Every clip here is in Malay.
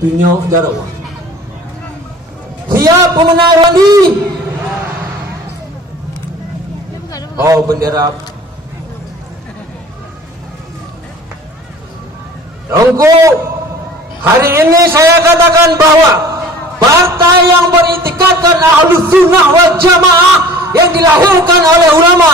tunjuk jarak. Siap pemenang Irwandi? Oh, bendera. Tunggu. Hari ini saya katakan bahwa partai yang beritikadkan Ahlus Sunnah wal Jamaah yang dilahirkan oleh ulama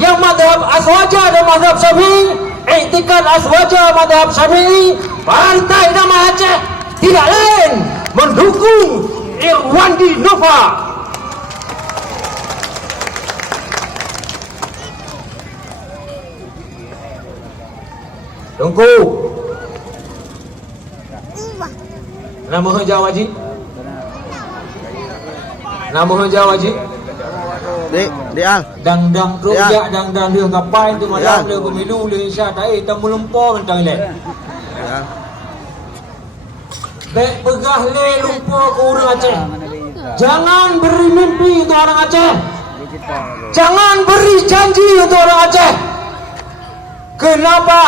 yang madhab Aswaja dan madhab Syafi'i, iktikad Aswaja madhab Syafi'i, Partai Damai Aceh tidak lain mendukung Irwandi Nova. Tunggu. Nama hujau wajib. Nama hujau wajib. Dia Dang-dang rujak, dang-dang dia ngapain tu malam dia pemilu dia insya tak temu lumpur mentang le. Bek pegah le lumpur ke orang Aceh. Jangan beri mimpi untuk orang Aceh. Jangan beri janji untuk orang Aceh. Kenapa?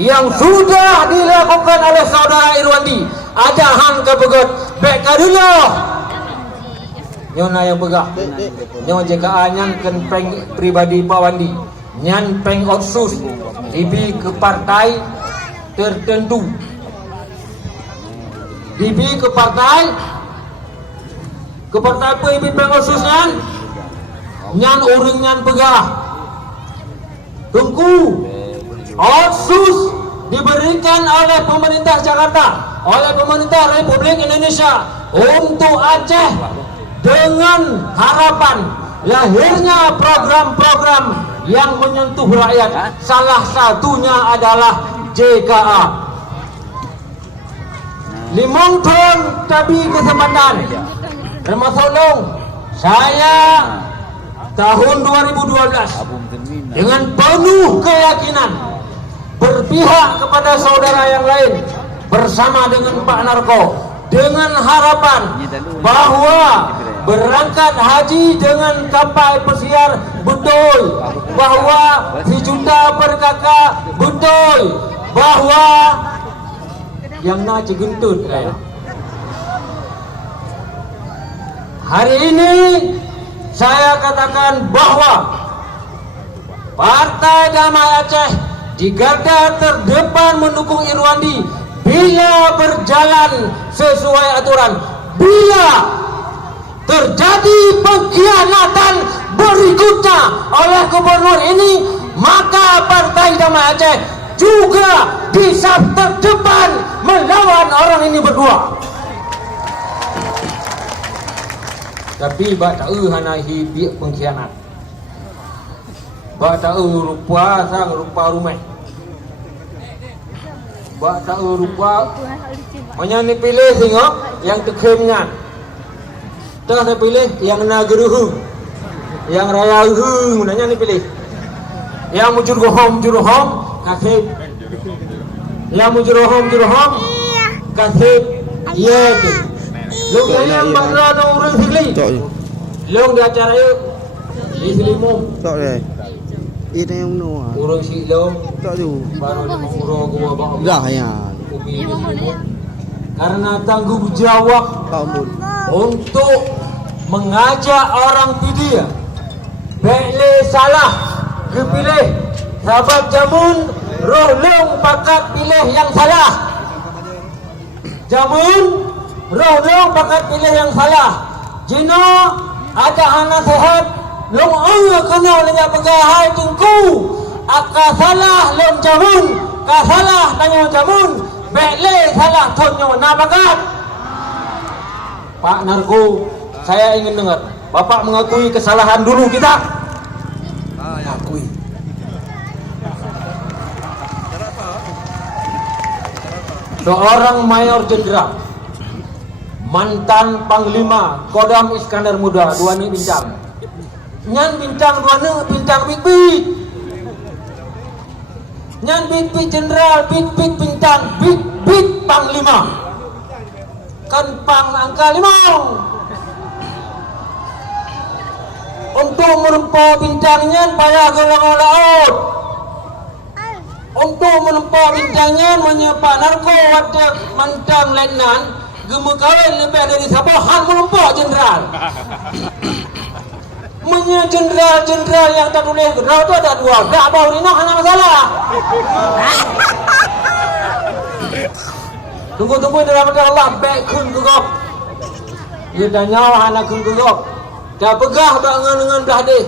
Yang sudah dilakukan oleh saudara Irwandi ajahan ke begot bek kadula. Nyona yang pegah. Nyon JKA nyan ken peng pribadi Pak Wandi. Nyan peng otsus dibi ke partai tertentu. Dibi ke partai apa ibi peng otsus nyan? Nyan orang nyan pegah. Tunggu. Otsus diberikan oleh pemerintah Jakarta, oleh pemerintah Republik Indonesia untuk Aceh dengan harapan lahirnya program-program yang menyentuh rakyat. Salah satunya adalah JKA. Limong tahun tapi kesempatan termasuk long saya tahun 2012 dengan penuh keyakinan berpihak kepada saudara yang lain bersama dengan Pak Narko dengan harapan bahwa berangkat haji dengan kapal pesiar betul, bahwa sejuta per kakak betul, bahwa yang nak cegentut hari ini saya katakan bahwa Partai Damai Aceh di garda terdepan mendukung Irwandi bila berjalan sesuai aturan. Bila terjadi pengkhianatan berikutnya oleh gubernur ini, maka Partai Damai Aceh juga di saf terdepan melawan orang ini berdua. Tapi bak tahu hanahi biak pengkhianat. Bak tahu rupa sang rupa rumah. Bak tahu rupa mana ni pilih tengok yang tekemnya. Tengah saya pilih yang nageruhu, yang raya hu, nanya ni pilih. Yang mujurhom kasih. Yang mujurhom kasih. Ya tu. Long yang bakra tu orang sini. Long di acara itu di Selimum. tak deh. Ini yang mana? Urang silong Tak tu. baru 5 urang gua bawa. Dah ya. Karena tanggung jawab Kamu. untuk mengajak orang pidia baiklah salah kepilih sahabat jamun roh long pakat pilih yang salah. Jamun roh long pakat pilih yang salah. Jino ada hana sehat long anga kena lenyap pegahai tungku aka salah long jamun ka salah tanya jamun baiklah salah tonyo na bagat. Pak Narko, saya ingin dengar Bapak mengakui kesalahan dulu kita. Akui. Seorang mayor jenderal, mantan Panglima Kodam Iskandar Muda, dua ni bintang. Nyan bintang dua ni bintang big. Nyan big jenderal, big bintang, big Panglima. Kan pang angka 5 untuk merempa bintangnya payah gelang laut untuk menempuh bintangan menyepak narko wadah mantang lenan gemu kawin lebih dari sabahan menempuh jenderal. Jenderal yang tak boleh gerau tu ada dua. Tak bau ni nak hana masalah. Tunggu dalam mata Allah baik kun kugop. Dia dah nyawa hana kun kugop. Dah pegah dengan dah deh.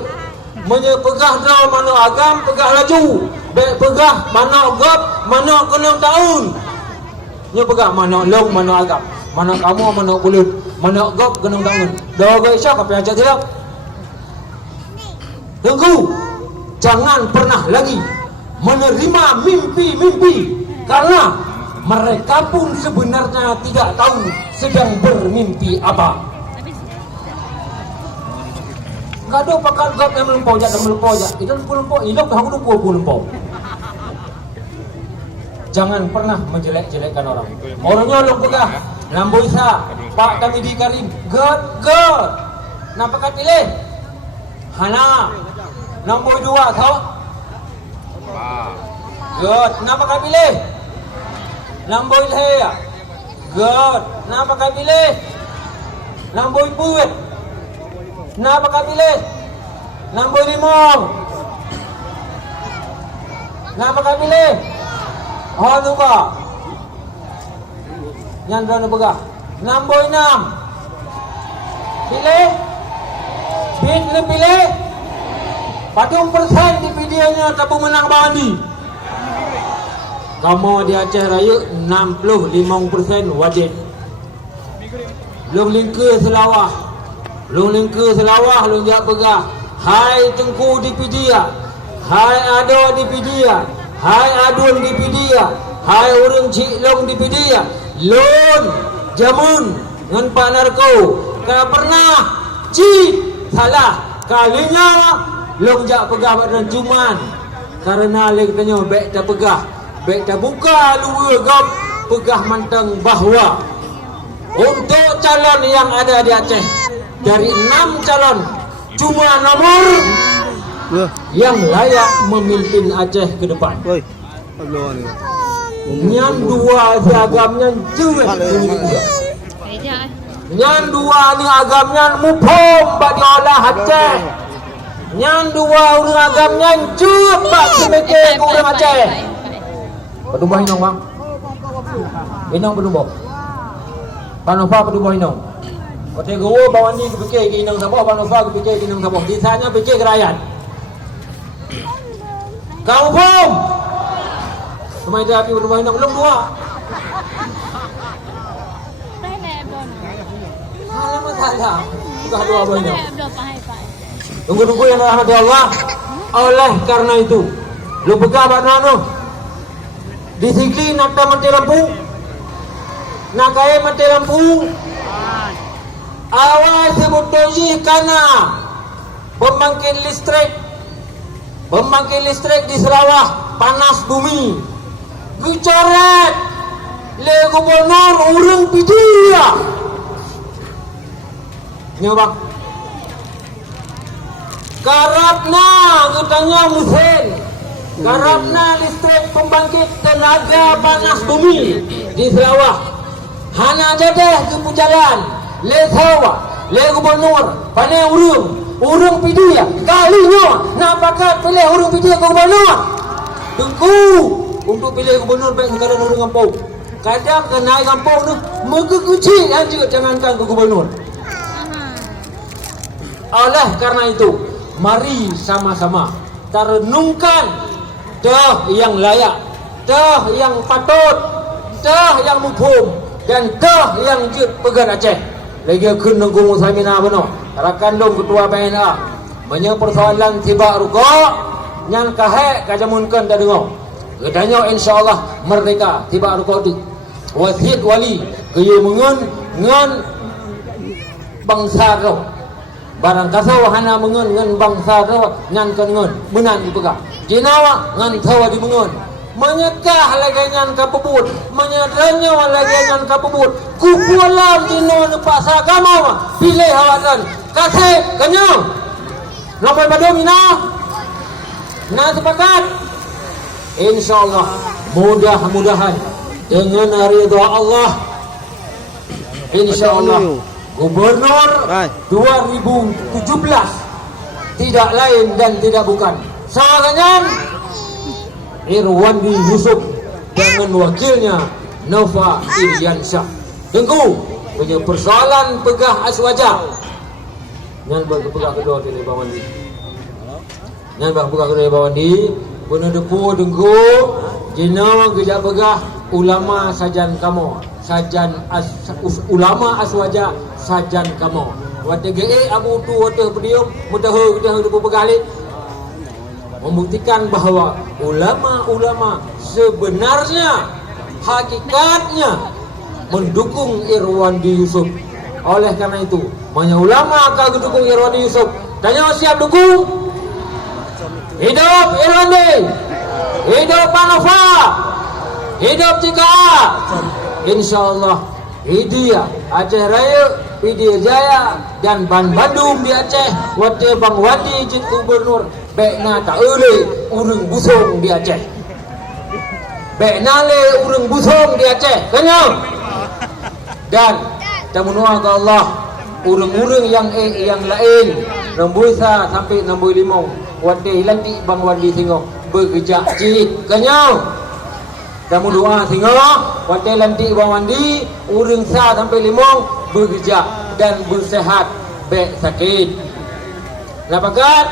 Menyepegah dah mana agam pegah laju. Baik pegah mana gop mana kenang tahun. Nya pegah mana long mana agam. Mana kamu mana bulut. Mana gop kenang tahun. Dah goi syak apa aja dia. Tunggu, jangan pernah lagi menerima mimpi-mimpi karena mereka pun sebenarnya tidak tahu sedang bermimpi apa. Kado pakar gop yang melempau jak. Itu melempau, ilok dah aku melempau. Jangan pernah menjelek-jelekkan orang. Orangnya lo pegah, lamboi sa, Pak Tamidi Karim, god. Napa kat pilih? Hana. Nombor 2 tahu? Good. Kenapa kau pilih? Nombor 3. Good. Kenapa kau pilih? Nombor 4. Kenapa kau pilih? Nombor 5. Kenapa kau pilih? Oh lupa. Yang dua pegah. Nombor 6. Pilih? Pilih? Padung persen di videonya tak menang bawandi. Kamu di Aceh Raya 65% wajib. Long lingka selawah. Long jak pegah. Hai Tengku di Pidia. Hai Ado di Pidia. Hai Adun di Pidia. Hai Urang Cik Long di Pidia. Lon jamun ngan Pak Narko. Kalau pernah cip salah kalinya long jak pegah badan cuman karena lek tanya baik dah pegah baik dah buka luar gap pegah mantang bahawa untuk calon yang ada di Aceh dari 6 calon cuma nomor yang layak memimpin Aceh ke depan. Nyan 2 agamnya jelas nyan 2 ni agamnya mupom bagi olah Aceh. Yang 2 orang agamnya cepat semekeh ke orang Aceh. Pedubah inong bang. Inong pedubah. Panofa pedubah inong. Kata gawa bawa ni kepikir ke inong sabah. Panofa kepikir ke inong sabah. Disanya fikir ke rakyat. Kau pun. Semai dia api pedubah inong. Belum 2. Alamak salah. Sudah 2 bawa inong. Tunggu yang rahmat Allah. Oleh karena itu, lu pegah bakna disiplin nak mati lampu, nak kaya mati lampu. Awal sebutoi karena pembangkit listrik di Sarawak panas bumi. Bicoret le gubernur urang pidia. Nyobak karapna katanya Musen. Karapna listrik pembangkit tenaga panas bumi di Sarawak. Hana jadah ke jalan. Le Sarawak, le gubernur, pandai urang pidia. Kalinya nak pakai pilih urang pidia ke gubernur. Tunggu untuk pilih gubernur baik sekarang urang kampung. Kadang ke naik kampung tu megekecil aja jangankan ke gubernur. Oleh karena itu, mari sama-sama terenungkan dah yang layak, dah yang patut, dah yang mufhum dan dah yang jut pegan Aceh. Lagi kun nunggu Musamina benar. Rakan dong ketua PNA. Banyak persoalan tiba rukuk yang kahek kajamunkan dah dengar. Kedanya insya-Allah merdeka tiba rukuk tu. Wasiat wali gaya mengun bangsa kau. Barang kasau hana mengun ngan bangsa kau nyan kan menan dipegah. Jinawa ngan tawa di mengun. Menyekah lagi nyan kapebut, menyadarnya lagi nyan kapebut. Kupualam dino nepaksa kamu pilih hawasan. Kasih kenyang. Nomor pada mina. Nah sepakat. insyaallah mudah-mudahan dengan ridha Allah insyaallah Gubernur 2017 tidak lain dan tidak bukan Sarangan Irwandi Yusuf dengan wakilnya Nova Iriansyah. Dengku punya persoalan pegah aswaja. Nyan berpegah kedua di bawah ni. Nyan berpegah kedua di bawah ni. Benar depu dengku. Jina gejak pegah ulama sajan kamu. Ulama aswaja sajan kamu. Wate ge abu tu wate beliau mutahu dah depu pegah ni. Membuktikan bahawa ulama-ulama sebenarnya hakikatnya mendukung Irwandi Yusuf. Oleh karena itu, banyak ulama akan mendukung Irwandi Yusuf. Tanya siap dukung? Hidup Irwandi, hidup Pak Nova, hidup Cika. InsyaAllah Hidia Aceh Raya, Hidia Jaya dan Bandung di Aceh. Wate Bang Wadi Jit Gubernur Bekna tak boleh urang busung di Aceh. Bekna le urang busung di Aceh. Kenyang. Dan kita mendoa ke Allah urang-urang yang lain nombor 1 sampai nombor 5 wate lantik Bang Wadi Singo bergejak cik. Kenyang. Kita mendoa Singo wate lantik Bang Wadi urang 1 sampai 5 bergejak dan bersehat bek sakit. Napakat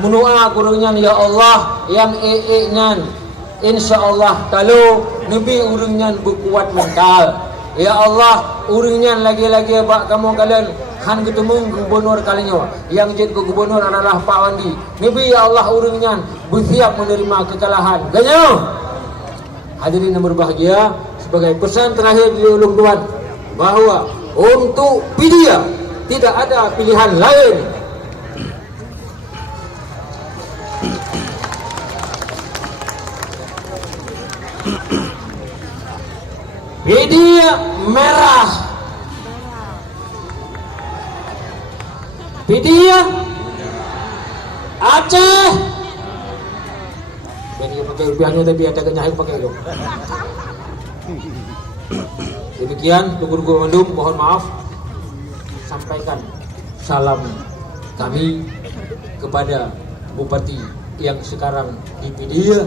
mendoa kurangnya ya Allah yang nyan insyaallah kalau nabi urangnya berkuat mental ya Allah urangnya lagi-lagi bak kamu kalian han ketemu gubernur kalinya yang jadi gubernur adalah Pak Wandi nabi ya Allah urangnya bersiap menerima kekalahan ganyo. Hadirin yang berbahagia, sebagai pesan terakhir di ulung tuan bahawa untuk Pidia tidak ada pilihan lain. Pidia merah, Pidia Aceh. Ini pakai rupiahnya tapi ada kenyahik pakai itu. Demikian Gubernur Bandung, mohon maaf. Sampaikan salam kami kepada Bupati yang sekarang di Pidia.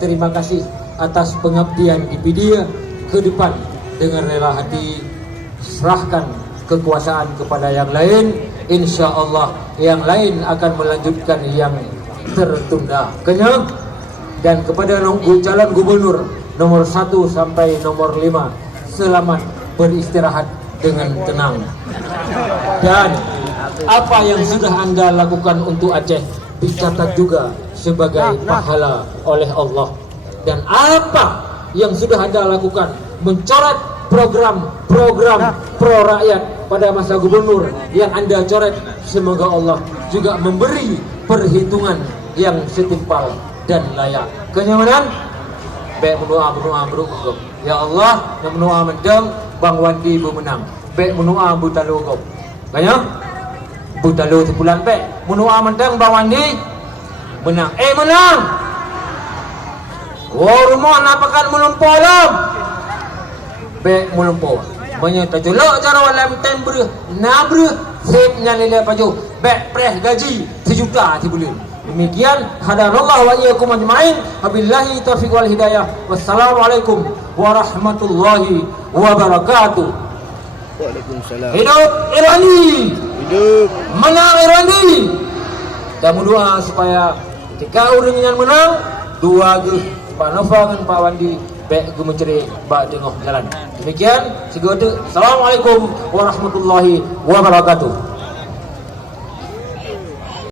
Terima kasih atas pengabdian di Pidia. Ke depan dengan rela hati serahkan kekuasaan kepada yang lain. InsyaAllah yang lain akan melanjutkan yang tertunda. Kenyang. Dan kepada calon gubernur nomor 1 sampai nomor 5, selamat beristirahat dengan tenang. Dan apa yang sudah Anda lakukan untuk Aceh dicatat juga sebagai pahala oleh Allah. Dan apa yang sudah Anda lakukan mencoret program-program pro rakyat pada masa gubernur yang Anda coret, semoga Allah juga memberi perhitungan yang setimpal dan layak. Kenyamanan baik berdoa berhukum. Ya Allah, yang mendoa mendem Bang Wandi bermenang. Baik mendoa butalu hukum. Banyak butalu sebulan baik mendoa mendem Bang Wandi menang. Menang. Rumah napakan melumpur lam. Baik melumpur. Banyak tajulok cara dalam tember nabre sipnya lele paju. Baik preh gaji 1 juta sebulan. Demikian hadanallahu wa iyyakum ajmain. Wabillahi taufiq wal hidayah. Wassalamualaikum warahmatullahi wabarakatuh. Waalaikumsalam. Hidup Irwandi. Hidup. Menang Irwandi. Kita berdoa supaya ketika orang yang menang dua ge Pak Nova dan Pak Wandi baik ge menceri bak tengah jalan. Demikian segera. Assalamualaikum warahmatullahi wabarakatuh.